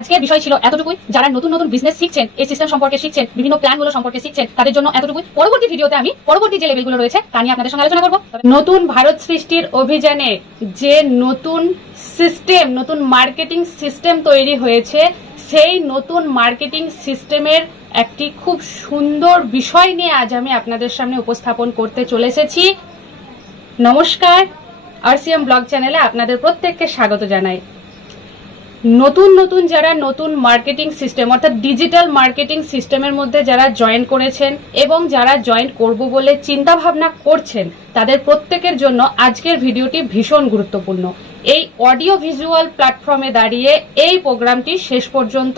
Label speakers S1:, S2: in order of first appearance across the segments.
S1: আজকের বিষয় ছিল এতটুকুই। যারা নতুন নতুন বিজনেস শিখছেন, এই সিস্টেম সম্পর্কে শিখছেন, বিভিন্ন প্ল্যানগুলো সম্পর্কে শিখছেন, তাদের জন্য এতটুকুই। পরবর্তী ভিডিওতে আমি পরবর্তী যে লেভেলগুলো রয়েছে, তা নিয়ে আপনাদের সঙ্গে আলোচনা করব। নতুন ভারত সৃষ্টির অভিযানে যে নতুন সিস্টেম নতুন মার্কেটিং সিস্টেম তৈরি হয়েছে, সেই নতুন মার্কেটিং সিস্টেমের একটি খুব সুন্দর বিষয় নিয়ে আজ আমি আপনাদের সামনে উপস্থাপন করতে চলে এসেছি। নমস্কার আরসিএম ব্লগ চ্যানেলে আপনাদের প্রত্যেককে স্বাগত জানাই। নতুন নতুন যারা নতুন মার্কেটিং সিস্টেম অর্থাৎ ডিজিটাল মার্কেটিং সিস্টেমের মধ্যে যারা জয়েন করেছেন এবং যারা জয়েন করব বলে চিন্তা ভাবনা করছেন, তাদের প্রত্যেকের জন্য আজকের ভিডিওটি ভীষণ গুরুত্বপূর্ণ। এই অডিও ভিজুয়াল প্ল্যাটফর্মে দাঁড়িয়ে এই প্রোগ্রামটি শেষ পর্যন্ত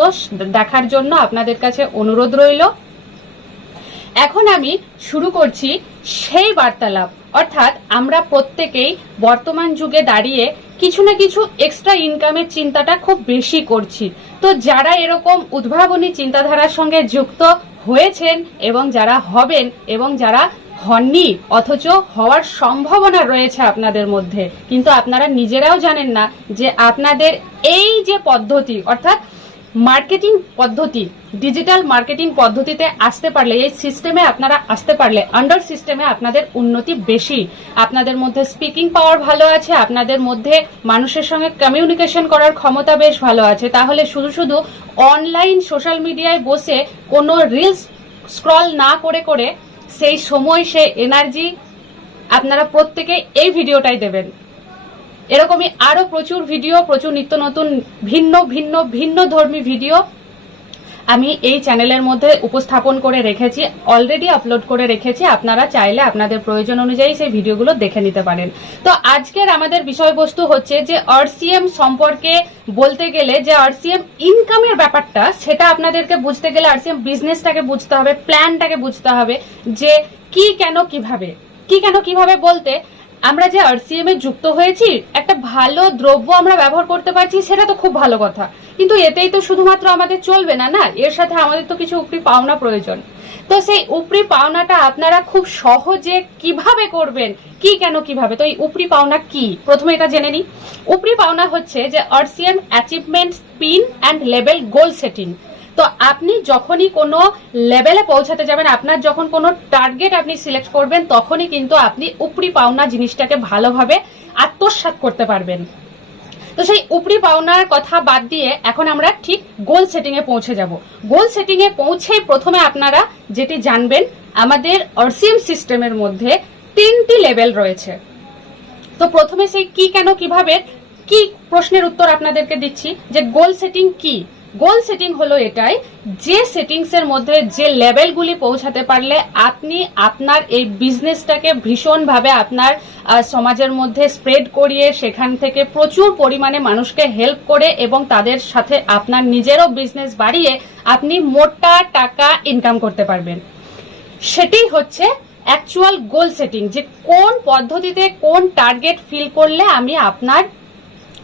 S1: দেখার জন্য আপনাদের কাছে অনুরোধ রইল। এখন আমি শুরু করছি সেই বার্তালাপ, অর্থাৎ আমরা প্রত্যেকেই বর্তমান যুগে দাঁড়িয়ে কিছু না কিছু এক্সট্রা ইনকামের চিন্তাটা খুব বেশি করছি। তো যারা এরকম উদ্ভাবনী চিন্তাধারার সঙ্গে যুক্ত হয়েছেন এবং যারা হবেন এবং যারা হননি, অথচ হওয়ার সম্ভাবনা রয়েছে আপনাদের মধ্যে, কিন্তু আপনারা নিজেরাও জানেন না যে আপনাদের এই যে পদ্ধতি, অর্থাৎ মার্কেটিং পদ্ধতি ডিজিটাল মার্কেটিং পদ্ধতিতে আসতে পারলে, এই সিস্টেমে আপনারা আসতে পারলে আন্ডার সিস্টেমে আপনাদের উন্নতি বেশি। আপনাদের মধ্যে স্পিকিং পাওয়ার ভালো আছে, আপনাদের মধ্যে মানুষের সঙ্গে কমিউনিকেশন করার ক্ষমতা বেশ ভালো আছে। তাহলে শুধু শুধু অনলাইন সোশ্যাল মিডিয়ায় বসে কোনো রিলস স্ক্রল না করে করে সেই সময় সে এনার্জি আপনারা প্রত্যেকে এই ভিডিওটাই দেবেন। এরকমই আরও প্রচুর ভিডিও প্রচুর নিত্য নতুন ভিন্ন ভিন্ন ভিন্ন ধর্মী ভিডিও আমি এই চ্যানেলের মধ্যে উপস্থাপন করে রেখেছি অলরেডি আপলোড করে রেখেছি, আপনারা চাইলে আপনাদের প্রয়োজন অনুযায়ী সেই ভিডিওগুলো দেখে নিতে পারেন। তো আজকের আমাদের বিষয়বস্তু হচ্ছে যে আরসিএম সম্পর্কে বলতে গেলে যে আরসিএম ইনকামের ব্যাপারটা, সেটা আপনাদেরকে বুঝতে গেলে আরসিএম বিজনেসটাকে বুঝতে হবে প্ল্যানটাকে বুঝতে হবে যে কি কেন কীভাবে, কি কেন কীভাবে বলতে আমরা যে আরসিএম এ যুক্ত হয়েছি, একটা ভালো দ্রব্য আমরা ব্যবহার করতে পারছি, সেটা তো খুব ভালো কথা। কিন্তু এতেই তো শুধুমাত্র আমাদের চলবে না না? এর সাথে আমাদের তো কিছু উপরি পাওনা প্রয়োজন। তো সেই উপরি পাওনাটা আপনারা খুব সহজে কীভাবে করবেন? কি কেন কীভাবে? তো এই উপরি পাওনা কি? প্রথমে এটা জেনে নিই। উপরি পাওনা হচ্ছে যে RCM achievement spin and level goal setting তো আপনি যখনই কোনো লেভেলে পৌঁছাতে যাবেন, আপনার যখন কোনো টার্গেট আপনি সিলেক্ট করবেন, তখনই কিন্তু আপনি উপরি পাওনা জিনিসটাকে ভালোভাবে আত্মসাৎ করতে পারবেন। তো সেই উপরি পাওনার কথা বাদ দিয়ে এখন আমরা ঠিক গোল সেটিং এ পৌঁছে যাব। গোল সেটিং এ পৌঁছেই প্রথমে আপনারা যেটি জানবেন, আমাদের অরসিএম সিস্টেমের মধ্যে তিনটি লেভেল রয়েছে। তো প্রথমে সেই কি, কেন, কীভাবে, কি প্রশ্নের উত্তর আপনাদেরকে দিচ্ছি, যে গোল সেটিং কি? গোল সেটিং হলো এটাই? যে সেটিংস এর মধ্যে যে লেভেলগুলি পৌঁছাতে পারলে আপনি আপনার এই বিজনেসটাকে ভীষণভাবে আপনার সমাজের মধ্যে স্প্রেড করিয়ে সেখান থেকে প্রচুর পরিমাণে মানুষকে হেল্প করে এবং তাদের সাথে আপনার নিজেরও বিজনেস বাড়িয়ে আপনি মোটা টাকা ইনকাম করতে পারবেন। সেটাই হচ্ছে অ্যাকচুয়াল গোল সেটিং যে কোন পদ্ধতিতে কোন টার্গেট ফিল করলে আমি আপনার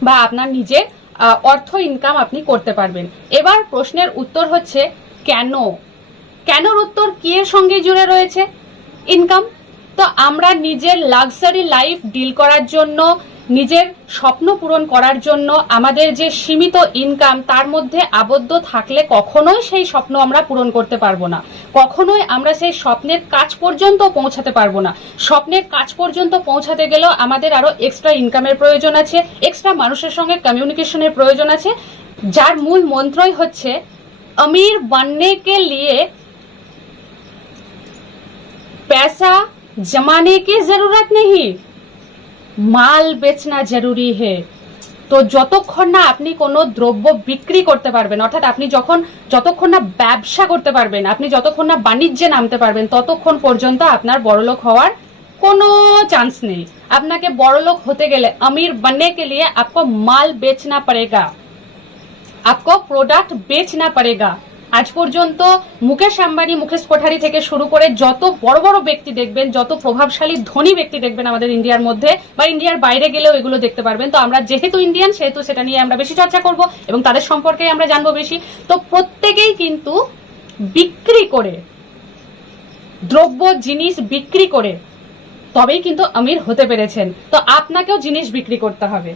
S1: বা আপনার নিজের অর্থ ইনকাম আপনি করতে পারবেন। এবার প্রশ্নের উত্তর হচ্ছে কেন? কেনর উত্তর কি এর সঙ্গে জুড়ে রয়েছে? ইনকাম তো আমরা নিজের লাক্সারি লাইফ ডিল করার জন্য নিজের স্বপ্ন পূরণ করার জন্য আমাদের যে সীমিত ইনকাম তার মধ্যে আবদ্ধ থাকলে কখনোই সেই স্বপ্ন আমরা পূরণ করতে পারবো না কখনোই আমরা সেই স্বপ্নের কাজ পর্যন্ত পৌঁছাতে পারবো না স্বপ্নের কাজ পর্যন্ত পৌঁছাতে গেলেও আমাদের আরো এক্সট্রা ইনকামের প্রয়োজন আছে এক্সট্রা মানুষের সঙ্গে কমিউনিকেশনের প্রয়োজন আছে যার মূল মন্ত্রই হচ্ছে अमीर बनने के लिए पैसा जमाने की जरूरत नहीं মাল বেচনা জরুরি হে তো যতক্ষণ না আপনি কোনো দ্রব্য বিক্রি করতে পারবেন অর্থাৎ আপনি যখন যতক্ষণ না ব্যবসা করতে পারবেন আপনি যতক্ষণ না বাণিজ্যে নামতে পারবেন ততক্ষণ পর্যন্ত আপনার বড়লোক হওয়ার কোনো চান্স নেই আপনাকে বড়লোক হতে গেলে আমির बनने के लिए आपको माल बेचना पड़ेगा आपको প্রোডাক্ট বেচনা পড়েগা আজ পর্যন্ত মুকেশ আম্বানি, মুকেশ কোঠারি থেকে শুরু করে যত বড় বড় ব্যক্তি দেখবেন, যত প্রভাবশালী, ধনী ব্যক্তি দেখবেন আমাদের ইন্ডিয়ার মধ্যে, বা ইন্ডিয়ার বাইরে গেলেও এগুলো দেখতে পারবেন। তো আমরা যেহেতু ইন্ডিয়ান সেহেতু সেটা নিয়ে আমরা বেশি চর্চা করব এবং তাদের সম্পর্কে আমরা জানব বেশি। তো প্রত্যেকেই কিন্তু বিক্রি করে, দ্রব্য, জিনিস বিক্রি করে, তবেই কিন্তু আমির হতে পেরেছেন। তো আপনাকেও জিনিস বিক্রি করতে হবে।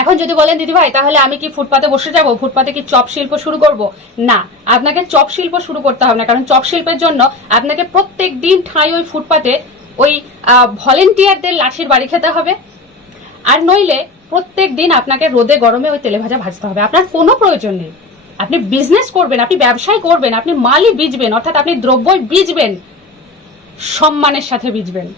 S1: এখন যদি বলেন দিদি ভাই তাহলে আমি কি ফুটপাতে বসে যাব? ফুটপাতে কি চপ শিল্প শুরু করব? না, আপনাকে চপ শিল্প শুরু করতে হবে না, কারণ চপ শিল্পের জন্য আপনাকে প্রত্যেক দিন ঠাঁই ওই ফুটপাতে ওই ভলেন্টিয়ারদের লাঠির বাড়ি খেতে হবে। আর নইলে প্রত্যেক দিন আপনাকে রোদে গরমে ওই তেলে ভাজা ভাজতে হবে। আপনার কোনো প্রয়োজন নেই। আপনি বিজনেস করবেন, আপনি ব্যবসায় করবেন, আপনি মালই বীজবেন, অর্থাৎ আপনি দ্রব্যই বীজবেন, সম্মানের সাথে বীজবেন।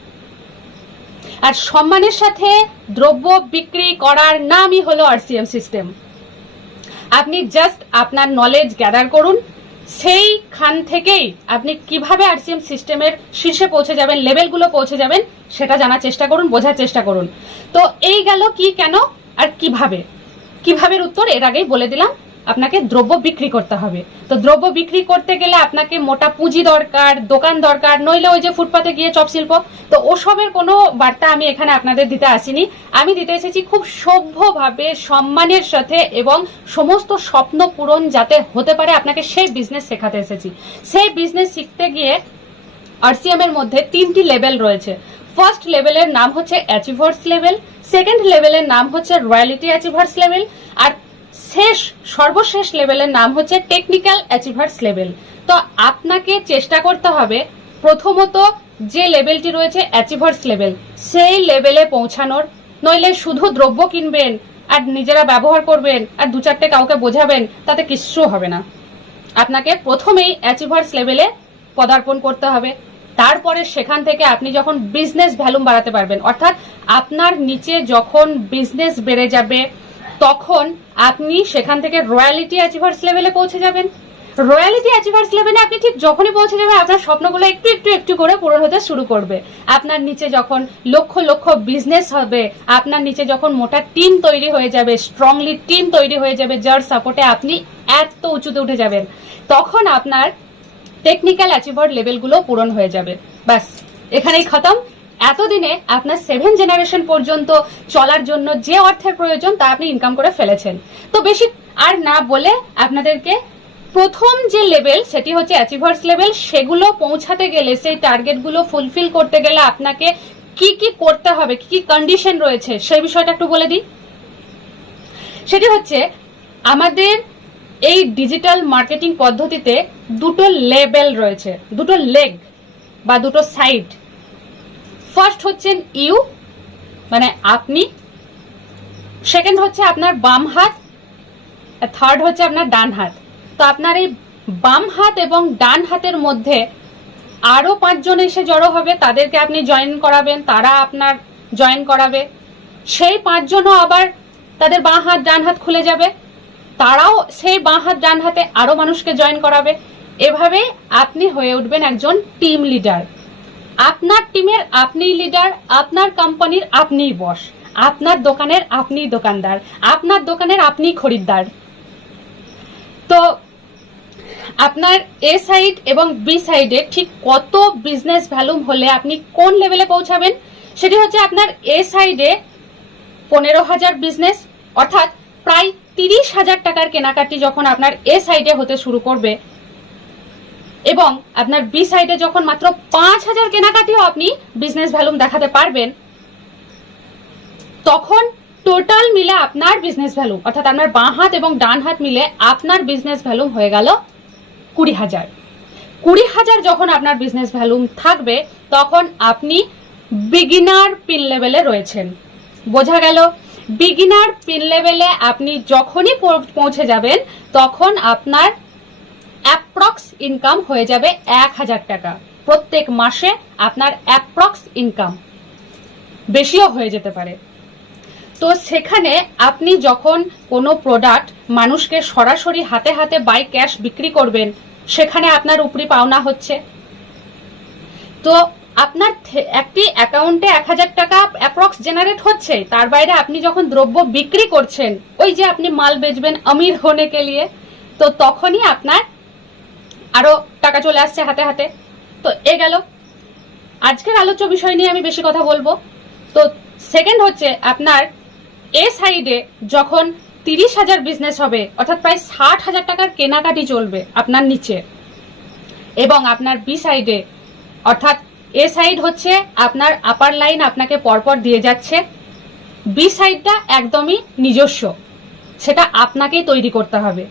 S1: আর সম্মানের সাথে দ্রব্য বিক্রি করার নামই হলো আরসিএম সিস্টেম। আপনি জাস্ট আপনার নলেজ গ্যাদার করুন, সেইখান থেকেই আপনি কীভাবে আরসিএম সিস্টেমের শীর্ষে পৌঁছে যাবেন, লেভেলগুলো পৌঁছে যাবেন, সেটা জানার চেষ্টা করুন, বোঝার চেষ্টা করুন। তো এই গেল কি কেন আর কীভাবে? কীভাবে উত্তর এর আগেই বলে দিলাম। আপনাকে দ্রব্য বিক্রি করতে হবে। তো দ্রব্য বিক্রি করতে গেলে আপনাকে মোটা পুঁজি দরকার, দোকান দরকার, নইলে ওই যে ফুটপাতে গিয়ে চপ শিল্প। তো ওসবের কোনো বার্তা আমি এখানে আপনাদের দিতে আসিনি। আমি দিতে এসেছি খুব সভ্যভাবে, সম্মানের সাথে এবং সমস্ত স্বপ্ন পূরণ যাতে হতে পারে আপনাকে সেই বিজনেস শেখাতে এসেছি। সেই বিজনেস শিখতে গিয়ে আরসিএম এর মধ্যে তিনটি লেভেল রয়েছে। ফার্স্ট লেভেলের নাম হচ্ছে অ্যাচিভার্স লেভেল সেকেন্ড লেভেলের নাম হচ্ছে রয়্যালিটি অ্যাচিভার্স লেভেল আর শেষ, সর্বশেষ লেভেলের নাম হচ্ছে টেকনিক্যাল অ্যাচিভার্স লেভেল তো আপনাকে চেষ্টা করতে হবে প্রথমত যে লেভেলটি রয়েছে অ্যাচিভার্স লেভেল সেই লেভেলে পৌঁছানোর। নইলে শুধু দ্রব্য কিনবেন আর নিজেরা ব্যবহার করবেন আর দু চারটে কাউকে বোঝাবেন, তাতে কিচ্ছু হবে না। আপনাকে প্রথমেই অ্যাচিভার্স লেভেলে পদার্পণ করতে হবে। তারপরে সেখান থেকে আপনি যখন বিজনেস ভ্যালুম বাড়াতে পারবেন, অর্থাৎ আপনার নিচে যখন বিজনেস বেড়ে যাবে তখন আপনি সেখান থেকে রয়্যালিটি অ্যাচিভার্স লেভেলে পৌঁছে যাবেন। রয়্যালিটি অ্যাচিভার্স লেভেলে আপনি ঠিক যখনই পৌঁছে যাবেন, আপনার স্বপ্নগুলো একটু একটু একটু করে পূরণ হতে শুরু করবে। আপনার নিচে যখন লক্ষ লক্ষ বিজনেস হবে, আপনার নিচে যখন মোটা টিম তৈরি হয়ে যাবে স্ট্রংলি টিম তৈরি হয়ে যাবে, যার সাপোর্টে আপনি এত উঁচুতে উঠে যাবেন, তখন আপনার টেকনিক্যাল অ্যাচিভার লেভেলগুলো পূরণ হয়ে যাবে। ব্যাস, এখানেই খতম। এতদিনে আপনার সেভেন জেনারেশন পর্যন্ত চলার জন্য যে অর্থের প্রয়োজন তা আপনি ইনকাম করে ফেলেছেন। তো বেশি আর না বলে আপনাদেরকে প্রথম যে লেভেল সেটি হচ্ছে অ্যাচিভার্স লেভেল সেগুলো পৌঁছাতে গেলে, সেই টার্গেটগুলো ফুলফিল করতে গেলে আপনাকে কি কি করতে হবে, কি কি কন্ডিশন রয়েছে, সেই বিষয়টা একটু বলে দিই। সেটি হচ্ছে আমাদের এই ডিজিটাল মার্কেটিং পদ্ধতিতে দুটো লেভেল রয়েছে, দুটো লেগ বা দুটো সাইড ফার্স্ট হচ্ছেন ইউ মানে আপনি। সেকেন্ড হচ্ছে আপনার বাম হাত। থার্ড হচ্ছে আপনার ডান হাত। তো আপনার এই বাম হাত এবং ডান হাতের মধ্যে আরও পাঁচজন এসে জড়ো হবে, তাদেরকে আপনি জয়েন করাবেন, তারা আপনার জয়েন করাবে। সেই পাঁচজনও আবার তাদের বাঁ হাত, ডান হাত খুলে যাবে। তারাও সেই বাঁ হাত, ডান হাতে আরও মানুষকে জয়েন করাবে। এভাবে আপনি হয়ে উঠবেন একজন টিম লিডার আপনার টিমের আপনিই লিডার আপনার কোম্পানির আপনিই বস আপনার দোকানের আপনিই দোকানদার, আপনার দোকানের আপনিই খরিদ্দার। তো আপনার এ সাইড এবং বি সাইডে ঠিক কত বিজনেস ভ্যালুম হলে আপনি কোন লেভেলে পৌঁছাবেন? সেটি হচ্ছে আপনার এ সাইডে পনেরো হাজার বিজনেস অর্থাৎ প্রায় তিরিশ হাজার টাকার কেনাকাটি যখন আপনার এ সাইডে হতে শুরু করবে এবং আপনার বি সাইডে যখন মাত্র পাঁচ হাজার কেনাকাটিও আপনি বিজনেস ভ্যালুম দেখাতে পারবেন, তখন টোটাল মিলে আপনার বিজনেস ভ্যালু অর্থাৎ আপনার বাঁ হাত এবং ডান হাত মিলে আপনার বিজনেস ভ্যালুম হয়ে গেল কুড়ি হাজার। কুড়ি হাজার যখন আপনার বিজনেস ভ্যালুম থাকবে, তখন আপনি বিগিনার পিন লেভেলে রয়েছেন। বোঝা গেল? বিগিনার পিন লেভেলে আপনি যখনই পৌঁছে যাবেন, তখন আপনার অ্যাপ্রক্স ইনকাম হয়ে যাবে এক হাজার টাকা। প্রত্যেক মাসে আপনার অ্যাপ্রক্স ইনকাম বেশিও হয়ে যেতে পারে। তো সেখানে আপনি যখন কোনো প্রোডাক্ট মানুষকে সরাসরি হাতে হাতে বাই ক্যাশ বিক্রি করবেন, সেখানে আপনার উপরি পাওনা হচ্ছে। তো আপনার একটি অ্যাকাউন্টে এক হাজার টাকা অ্যাপ্রক্স জেনারেট হচ্ছে, তার বাইরে আপনি যখন দ্রব্য বিক্রি করছেন, ওই যে আপনি মাল বেচবেন আমির হোনে কে লিয়ে তো তখনই আপনার আরও টাকা চলে আসছে হাতে হাতে। তো এ গেল। আজকের আলোচ্য বিষয় নিয়ে আমি বেশি কথা বলব। তো সেকেন্ড হচ্ছে আপনার এ সাইডে যখন তিরিশ হাজার বিজনেস হবে, অর্থাৎ প্রায় ষাট হাজার টাকার কেনাকাটি চলবে আপনার নিচে। এবং আপনার বি সাইডে অর্থাৎ এ সাইড হচ্ছে আপনার আপার লাইন আপনাকে পরপর দিয়ে যাচ্ছে। বি সাইডটা একদমই নিজস্ব। সেটা আপনাকেই তৈরি করতে হবে।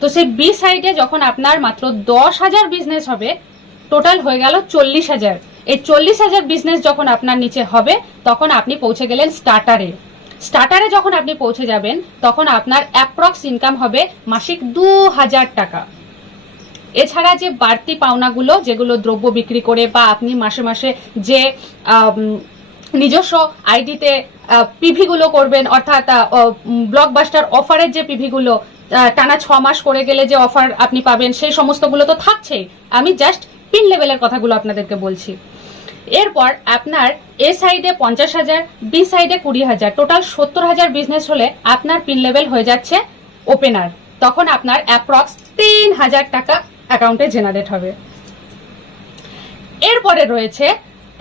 S1: তো সেই বি সাইডে যখন আপনার মাত্র দশ হাজার বিজনেস হবে টোটাল হয়ে গেল চল্লিশ হাজার। এই চল্লিশ হাজার বিজনেস যখন আপনার নিচে হবে, তখন আপনি পৌঁছে গেলেন স্টার্টারে স্টার্টারে যখন আপনি পৌঁছে যাবেন, তখন আপনার অ্যাপ্রক্স ইনকাম হবে মাসিক দু হাজার টাকা। এছাড়া যে বাড়তি পাওনাগুলো, যেগুলো দ্রব্য বিক্রি করে বা আপনি মাসে মাসে যে নিজস্ব আইডিতে পিভিগুলো করবেন, অর্থাৎ ব্লকবাস্টার অফারের যে পিভিগুলো টানা ছ মাস করে গেলে যে অফার আপনি পাবেন, সেই সমস্তগুলো তো থাকছেই। আমি জাস্ট পিন লেভেলের কথাগুলো আপনাদেরকে বলছি। এরপর আপনার এ সাইডে পঞ্চাশ হাজার বি সাইডে কুড়ি হাজার টোটাল সত্তর হাজার বিজনেস হলে আপনার পিন লেভেল হয়ে যাচ্ছে ওপেনার তখন আপনার অ্যাপ্রক্স তিন হাজার টাকা অ্যাকাউন্টে জেনারেট হবে। এরপরে রয়েছে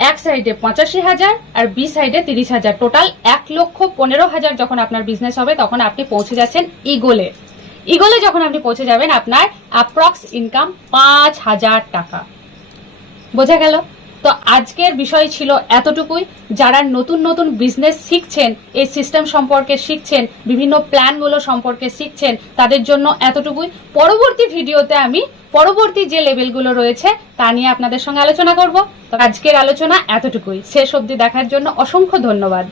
S1: এক সাইডে পঁচাশি হাজার আর বি সাইডে তিরিশ হাজার। টোটাল এক লক্ষ পনেরো হাজার যখন আপনার বিজনেস হবে, তখন আপনি পৌঁছে যাচ্ছেন ইগোলে ইগোলে যখন আপনি পৌঁছে যাবেন, আপনার অ্যাপ্রক্স ইনকাম পাঁচ হাজার টাকা। বোঝা গেল? তো আজকের বিষয় ছিল এতটুকুই। যারা নতুন নতুন বিজনেস শিখছেন, এই সিস্টেম সম্পর্কে শিখছেন, বিভিন্ন প্ল্যানগুলো সম্পর্কে শিখছেন, তাদের জন্য এতটুকুই। পরবর্তী ভিডিওতে আমি পরবর্তী যে লেভেলগুলো রয়েছে, তা নিয়ে আপনাদের সঙ্গে আলোচনা করব। তো আজকের আলোচনা এতটুকুই। শেষ অবধি দেখার জন্য অসংখ্য ধন্যবাদ।